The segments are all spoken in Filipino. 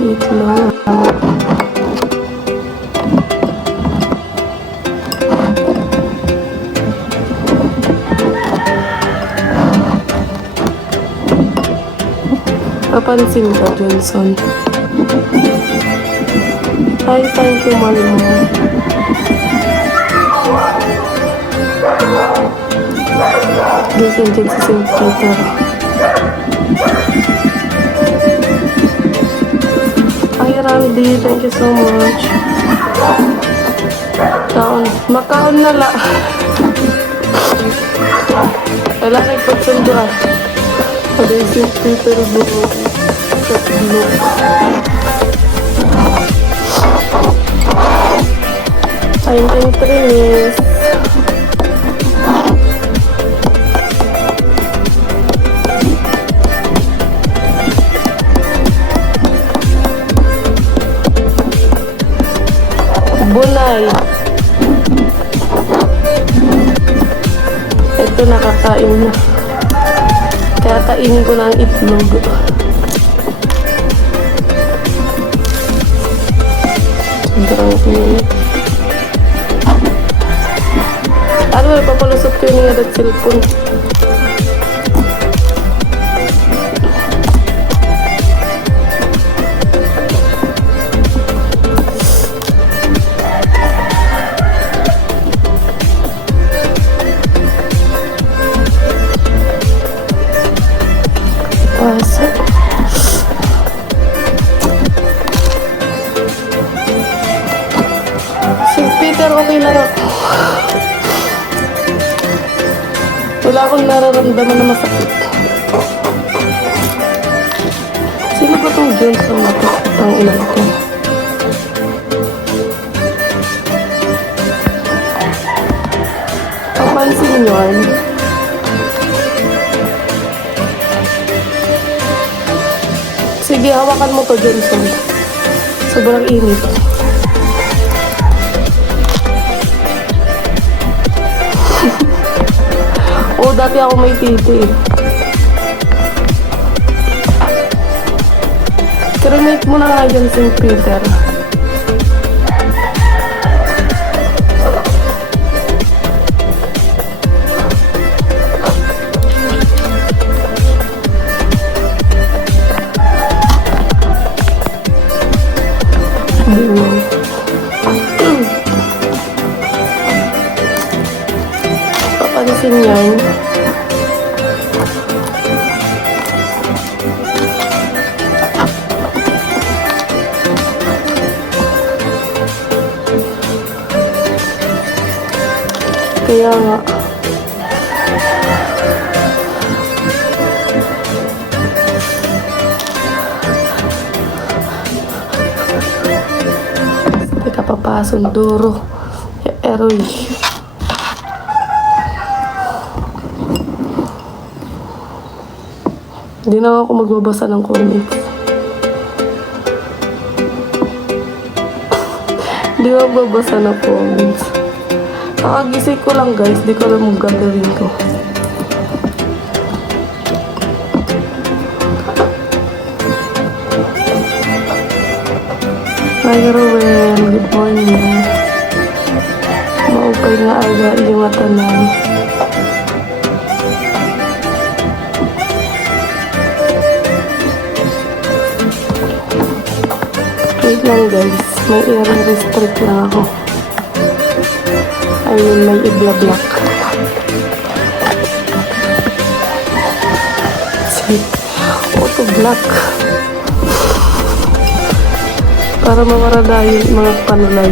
yung itlog. Papansin ka, Johnson. Hi, thank you, Malmo. Gising din si St. Peter. Hi, Randy. Thank you so much. Kaon. Makaon na la. Kailangan ipagsunduan. Pwede yung St. Peter buo. Katulog. I'm entering. Bunay. Ito nakakain na. Kaya kainin ko na ang itlog. Sobrang init. Ano, papalusot ko yung nga cellphone. Pero okay lang ako. Wala akong nararamdaman na masakit. Sino ba itong Johnson na ito? Ang ilan ko. Papansin nyo yan. Sige, hawakan mo to, Johnson. Sobrang init. Oo, dati ako may titi. Cremate mo na nga dyan, St. Peter. Papansin yan. Kaya nga. Teka, papasunduro. Eroy. Hindi na ako magbabasa ng comments. Hindi na ako magbabasa ng comments. Kakagising ko lang guys, di ko alam kung gagawin ko. Hi Rowan, good morning. Maupay nga aga iyong matanan. Wait lang guys, may i-restrict lang ako. Ayun, may i-block. See, auto-block. Para mawala na yung mga panulay.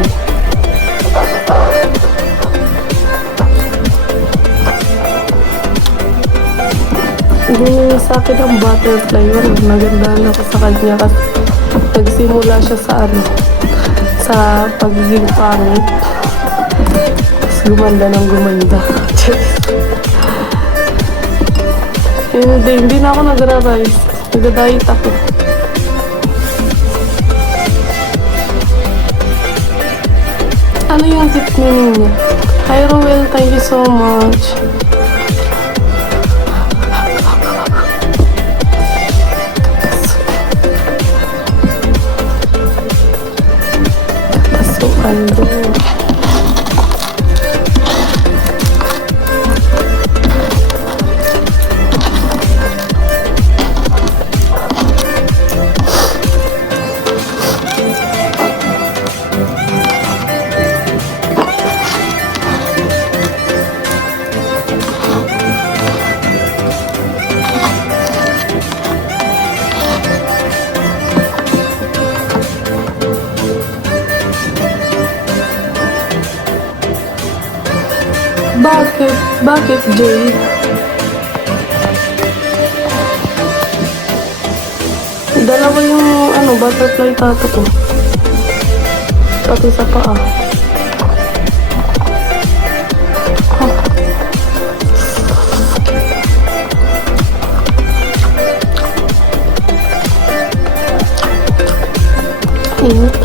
Hindi sa akin ang butterfly. Nagandahan ako sa kanya kasi nagsimula siya sa sa pagiging pangit. Gumanda ng gumanda. Hindi na ako nagra-rise. Nag-diet ako. Ano yung tip meaning niya? Hi Roel, thank you so much. Ando. Bakit? Bakit, Jay? Dalawa yung butterfly tattoo ko. Pati sa paa. Init.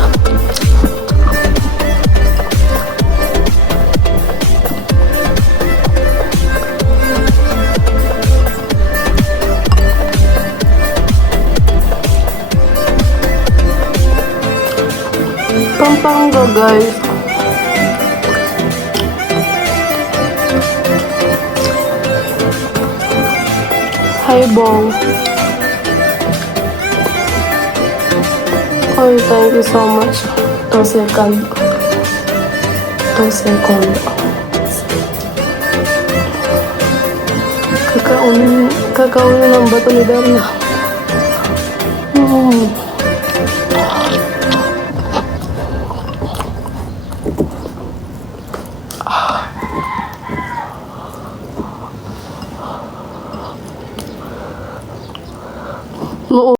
Pampanga, guys. Hi, Bong. Oh, thank you so much. 2 second. 2 second. Kakaunin ng bato ni Daria.